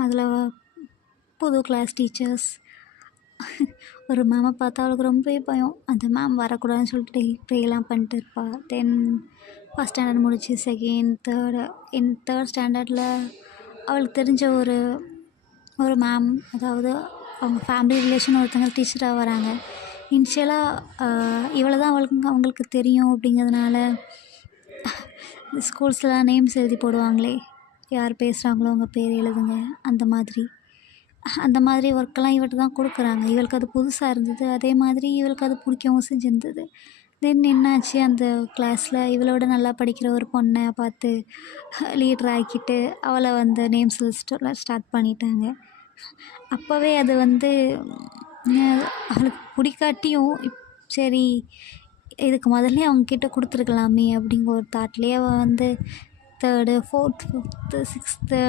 அதில் புது class teachers ஒரு மேமை பார்த்தா அவளுக்கு ரொம்பவே பயம். அந்த மேம் வரக்கூடாதுன்னு சொல்லிட்டு டெய்லி ப்ரேலாம் பண்ணிட்டு இருப்பாள். தென் ஃபஸ்ட் ஸ்டாண்டர்ட் முடிச்சு செகண்ட் தேர்ட் ஸ்டாண்டர்டில் அவளுக்கு தெரிஞ்ச ஒரு மேம், அதாவது அவங்க ஃபேமிலி ரிலேஷன் ஒருத்தங்க டீச்சராக வராங்க. இனிஷியலாக இவளை தான் அவங்களுக்கு தெரியும் அப்படிங்கிறதுனால ஸ்கூல்ஸ்லாம் நேம்ஸ் எழுதி போடுவாங்களே, யார் பேசுகிறாங்களோ அவங்க பேர் எழுதுங்க, அந்த மாதிரி ஒர்க்கெல்லாம் இவள்கிட்ட தான் கொடுக்குறாங்க. இவளுக்கு அது புதுசாக இருந்தது. அதே மாதிரி இவளுக்கு அது பிடிக்கவும் செஞ்சுருந்தது. தென் என்னாச்சு, அந்த கிளாஸில் இவளோட நல்லா படிக்கிற ஒரு பொண்ணை பார்த்து லீடர் ஆக்கிட்டு அவளை வந்து நேம்ஸ் லிஸ்ட்டெல்லாம் ஸ்டார்ட் பண்ணிட்டாங்க. அப்போவே அது அவளுக்கு பிடிக்காட்டியும் சரி இதுக்கு முதல்ல அவங்கக்கிட்ட கொடுத்துருக்கலாமே அப்படிங்கிற ஒரு தாட்லேயே அவள் தேர்டு, ஃபோர்த்து, ஃபிஃப்த்து, சிக்ஸ்த்து